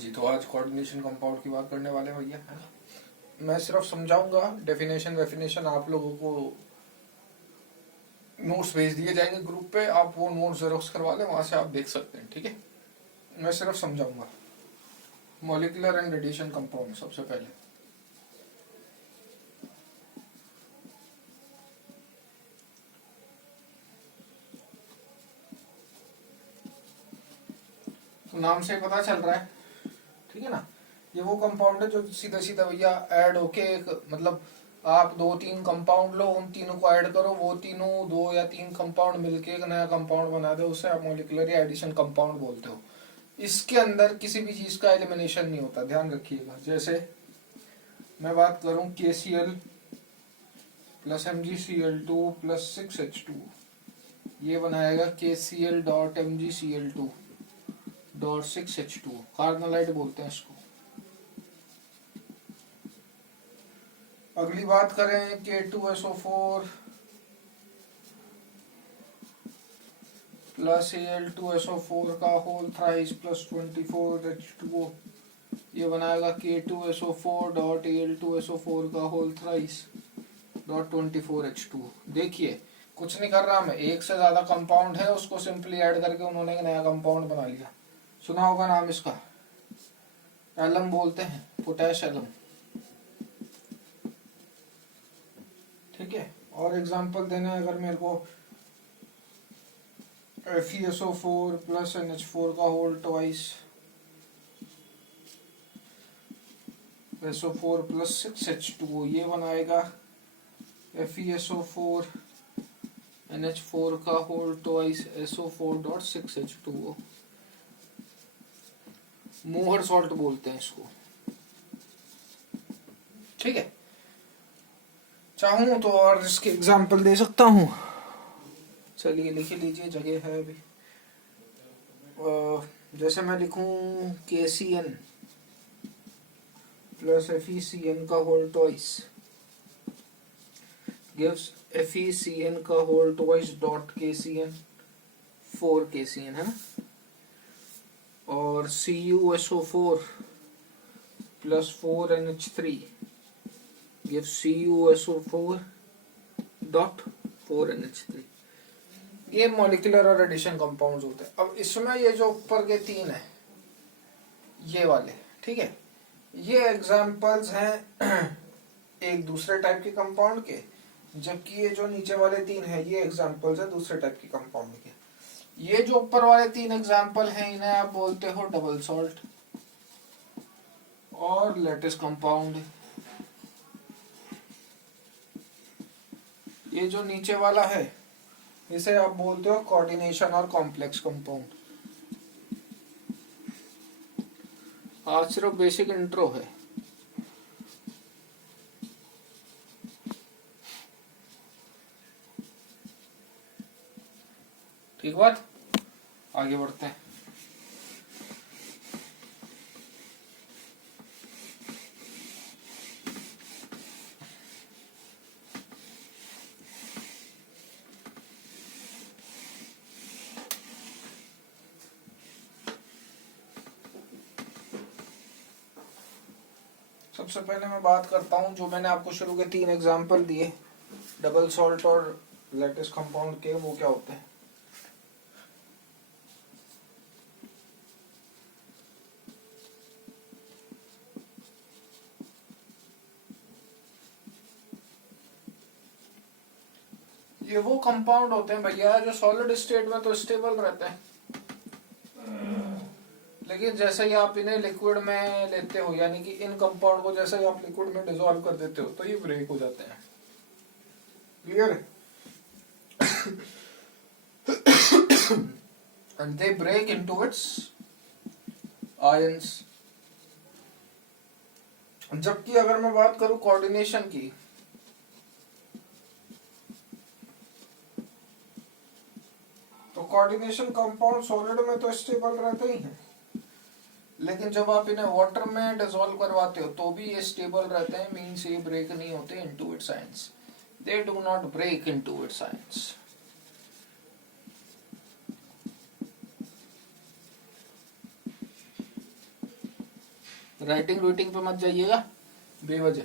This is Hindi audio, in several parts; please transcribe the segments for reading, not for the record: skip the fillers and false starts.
जी, तो आज कोऑर्डिनेशन कंपाउंड की बात करने वाले भैया, है ना। मैं सिर्फ समझाऊंगा, डेफिनेशन आप लोगों को नोट्स भेज दिए जाएंगे ग्रुप पे, आप वो नोट्स जेरोक्स करवा लें, वहां से आप देख सकते हैं, ठीक है। मैं सिर्फ समझाऊंगा मॉलिक्यूलर एंड रेडिएशन कंपाउंड। सबसे पहले तो नाम से पता चल रहा है, ठीक है ना। ये वो कंपाउंड है जो सीधा सीधा भैया ऐड होके एक, मतलब आप 2-3 कंपाउंड लो, उन तीनों को ऐड करो, वो तीनों 2 या 3 कंपाउंड मिलके एक नया कंपाउंड बना दो, उसे आप मॉलिक्यूलर या एडिशन कंपाउंड बोलते हो। इसके अंदर किसी भी चीज का एलिमिनेशन नहीं होता, ध्यान रखिएगा। जैसे मैं बात करूं KCl plus MgCl2 plus 6H2, ये बनाएगा KCl dot MgCl2 dot 6H2, कार्बोनाइड बोलते हैं इसको। अगली बात करें K2SO4 प्लस Al2SO4 का होल थ्राइस प्लस 24H2O, ये बनाएगा K2SO4 डॉट Al2SO4 का होल थ्राइस डॉट 24H2। देखिए कुछ नहीं कर रहा मैं, एक से ज्यादा कंपाउंड है उसको सिंपली ऐड करके उन्होंने एक नया कंपाउंड बना लिया। सुना होगा नाम इसका, एलम बोलते हैं, पोटैश एलम, ठीक है। और एग्जांपल देना है अगर मेरे को, FeSO4 प्लस NH4 का whole twice SO4 plus 6H2O, ये बनाएगा FeSO4 NH4 का whole twice SO4 dot 6H2O। मोहर सॉल्ट बोलते हैं इसको, ठीक है। चाहूं तो और इसके एग्जांपल दे सकता हूं, चलिए लिख लीजिए, जगह है अभी। जैसे मैं लिखूं KCN प्लस FeCN का होल ट्वाइस गिव्स FeCN का whole twice dot KCN 4KCN, है ना। और CuSO4 plus 4NH3 gives CuSO4 dot 4NH3। ये मॉलिक्यूलर और एडिशन कंपाउंड्स होते हैं। अब इसमें ये जो ऊपर के 3 है, ये वाले, ठीक है, ये एग्जांपल्स हैं एक दूसरे टाइप के कंपाउंड के, जबकि ये जो नीचे वाले 3 है ये एग्जांपल्स है दूसरे टाइप के कंपाउंड के। ये जो ऊपर वाले 3 एग्जांपल हैं इन्हें आप बोलते हो डबल सॉल्ट और लैटिस कंपाउंड। ये जो नीचे वाला है इसे आप बोलते हो कोऑर्डिनेशन और कॉम्प्लेक्स कंपाउंड। आज सिर्फ बेसिक इंट्रो है। ठीक बात, आगे बढ़ते हैं। सबसे पहले मैं बात करता हूं, जो मैंने आपको शुरू के 3 एग्जांपल दिए डबल सॉल्ट और लैटिस कंपाउंड के, वो क्या होते हैं। ये वो कंपाउंड होते हैं भैया जो सॉलिड स्टेट में तो स्टेबल रहते हैं, लेकिन जैसे ही आप इन्हें लिक्विड में लेते हो, यानी कि इन कंपाउंड को जैसे ही आप लिक्विड में डिसॉल्व कर देते हो तो ये ब्रेक हो जाते हैं। क्लियर है? And they break into its ions. जबकि अगर मैं बात करूं कोऑर्डिनेशन की, तो कोऑर्डिनेशन कंपाउंड सॉलिड में तो स्टेबल रहते ही हैं, लेकिन जब आप इन्हें वाटर में डिसॉल्व करवाते हो तो भी ये स्टेबल रहते हैं, मींस ये ब्रेक नहीं होते into its ions, they do not break into its ions. Writing routing पे मत जाइएगा बेवजह,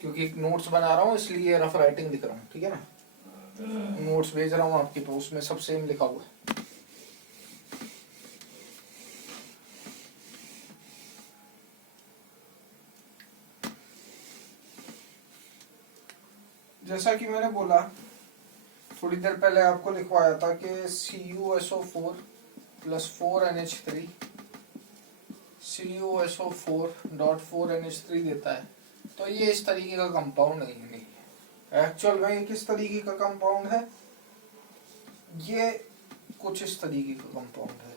क्योंकि नोट्स बना रहा हूँ इसलिए रफ राइटिंग लिख रहा हूँ, ठीक है ना। नोट्स भेज रहा हूँ आपके पास, उसमें सब सेम लिखा हुआ है। जैसा कि मैंने बोला थोड़ी देर पहले आपको लिखवाया था कि CuSO4 + 4NH3 CuSO4.4NH3 देता है, तो ये इस तरीके का कंपाउंड नहीं है। एक्चुअल में ये किस तरीके का कंपाउंड है, ये कुछ इस तरीके का कंपाउंड है,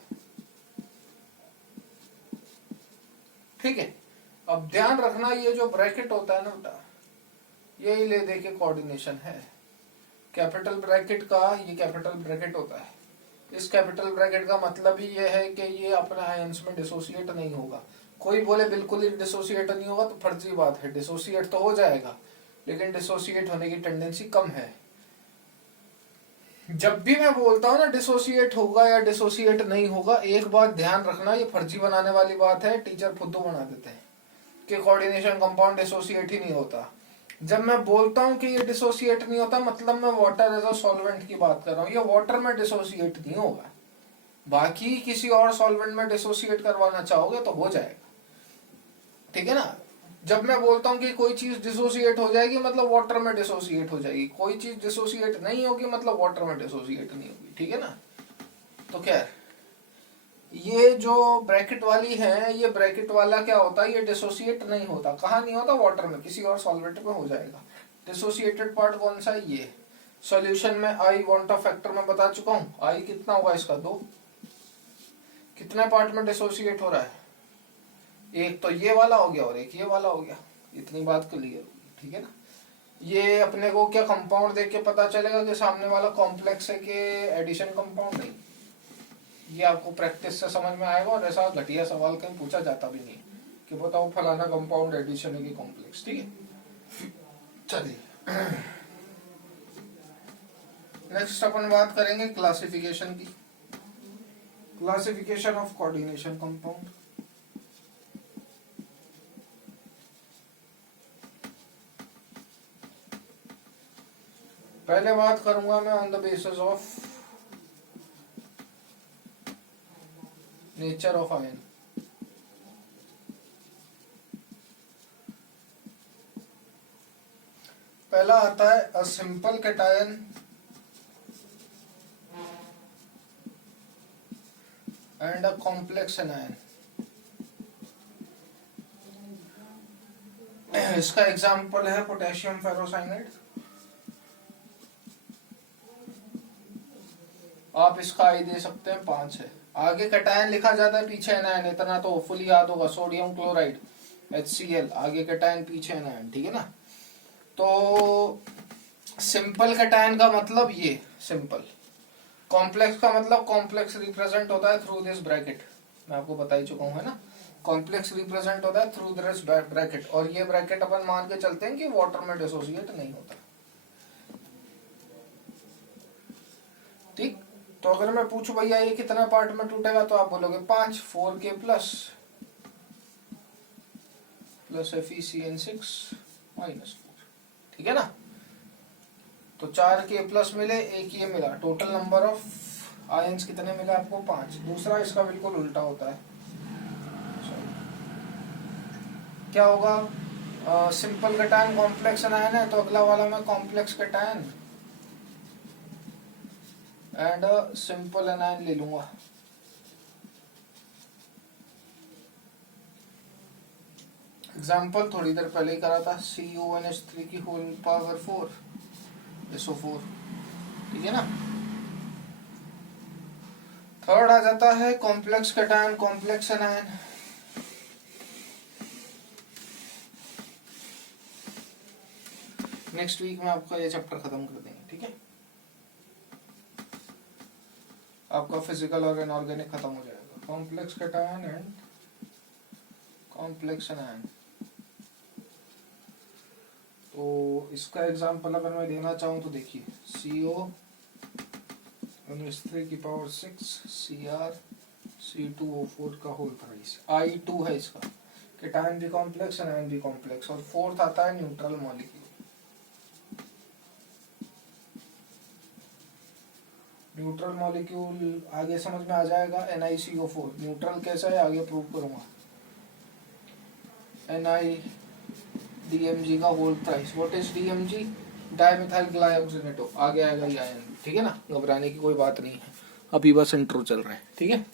ठीक है। अब ध्यान रखना ये जो ब्रैकेट होता है ना बेटा, ये ले दे के कोऑर्डिनेशन है। कैपिटल ब्रैकेट का ये कैपिटल ब्रैकेट होता है। इस कैपिटल ब्रैकेट का मतलब ही ये है कि ये अपने आयंस में डिसोसिएट नहीं होगा। कोई बोले बिल्कुल ही डिसोसिएट नहीं होगा तो फर्जी बात है, डिसोसिएट तो हो जाएगा लेकिन डिसोसिएट होने की टेंडेंसी कम है। जब भी मैं बोलता हूँ ना डिसोसिएट होगा या डिसोसिएट नहीं होगा, एक बात ध्यान रखना, ये फर्जी बनाने वाली बात है, टीचर फुद्दू बना देते हैं कि कोऑर्डिनेशन कंपाउंड डिसोसिएट ही नहीं होता। जब मैं बोलता हूँ कि ये डिसोसिएट नहीं होता, मतलब मैं वाटर एज अ सॉल्वेंट की बात कर रहा हूँ। ये वाटर में डिसोसिएट नहीं होगा, बाकी किसी और सॉल्वेंट में डिसोसिएट करवाना चाहोगे तो हो जाएगा, ठीक है ना। जब मैं बोलता हूँ कि कोई चीज डिसोसिएट हो जाएगी मतलब वाटर में डिसोसिएट हो जाएगी, कोई चीज डिसोसिएट नहीं होगी मतलब वाटर में डिसोसिएट नहीं होगी, ठीक है ना। तो खैर ये जो ब्रैकेट वाली है, ये ब्रैकेट वाला क्या होता है, ये डिसोसिएट नहीं होता। कहाँ नहीं होता, वाटर में, किसी और सॉल्वेंट में हो जाएगा। डिसोसिएटेड पार्ट कौन सा है, ये सॉल्यूशन में आई वांट ऑफ फैक्टर में बता चुका हूँ। आई कितना होगा इसका, 2। कितने पार्ट में डिसोसिएट हो रहा है, एक तो ये वाला हो गया और एक ये वाला हो गया। इतनी बात क्लियर होगी, ठीक है ना। ये अपने को क्या कंपाउंड देख के पता चलेगा कि सामने वाला कॉम्प्लेक्स है कि एडिशन कंपाउंड नहीं, ये आपको प्रैक्टिस से समझ में आएगा। और ऐसा घटिया सवाल कहीं पूछा जाता भी नहीं कि बताओ फलाना कंपाउंड एडिशन है कि कॉम्प्लेक्स, ठीक है। चलिए नेक्स्ट अपन बात करेंगे क्लासिफिकेशन की, क्लासिफिकेशन ऑफ कोऑर्डिनेशन कंपाउंड। पहले बात करूंगा मैं on the basis of nature of ion. पहला आता है a simple cation and a complex anion. इसका एग्जांपल है पोटेशियम फेरोसाइनाइड। आप इसका आई दे सकते हैं 5 है। आगे कैटायन लिखा जाता है, पीछे एनायन, इतना तो फुल याद होगा। सोडियम क्लोराइड HCl, आगे कैटायन पीछे एनायन, ठीक है ना। तो सिंपल कैटायन का मतलब ये सिंपल, कॉम्प्लेक्स का मतलब कॉम्प्लेक्स रिप्रेजेंट होता है थ्रू दिस ब्रैकेट, मैं आपको बता ही चुका हूं, है ना। कॉम्प्लेक्स रिप्रेजेंट होता है थ्रू दिस ब्रैकेट, और ये ब्रैकेट अपन मान के चलते हैं कि वाटर में डिसोसिएट नहीं होता, ठीक। तो अगर मैं पूछू भैया ये कितना पार्ट में टूटेगा, तो आप बोलोगे 5, 4K प्लस FeCN6 -4, ठीक है ना। तो 4K प्लस मिले, एक ये मिला, टोटल नंबर ऑफ आयंस कितने मिले आपको, 5। दूसरा इसका बिल्कुल उल्टा होता है, क्या होगा, सिंपल कैटायन कॉम्प्लेक्स एनायन है, तो अगला वाला मैं complex cation and simple anion ले लूंगा। एग्जाम्पल थोड़ी देर पहले ही करा था, CuNH3 की होल पावर 4 SO4, ठीक है ना। थर्ड आ जाता है complex cation complex anion. Next week में आपका ये चैप्टर खत्म कर देंगे, ठीक है। आपका फिजिकल और इनऑर्गेनिक खत्म हो जाएगा। Complex cation and complex anion. तो इसका एग्जांपल अगर मैं देना चाहूँ तो देखिए, CuNH3 की पावर 6 Cr C2O4 का होल थ्राइस, I2 है इसका केटायन भी कॉम्प्लेक्स, एनायन भी कॉम्प्लेक्स। और फोर्थ आता है न्यूट्रल मॉलिक्यूल। न्यूट्रल मॉलिक्यूल आगे समझ में आ जाएगा। NiCO4 न्यूट्रल कैसा है आगे प्रूव करूंगा। NiDMG का whole price, what is DMG? Dimethyl glyoximato. आगे आएगा ये आयन, ठीक है ना, घबराने की कोई बात नहीं है, अभी बस इंट्रो चल रहा है, ठीक है।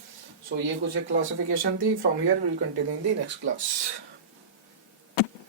सो ये कुछ एक क्लासिफिकेशन थी। From here will continue in the next class.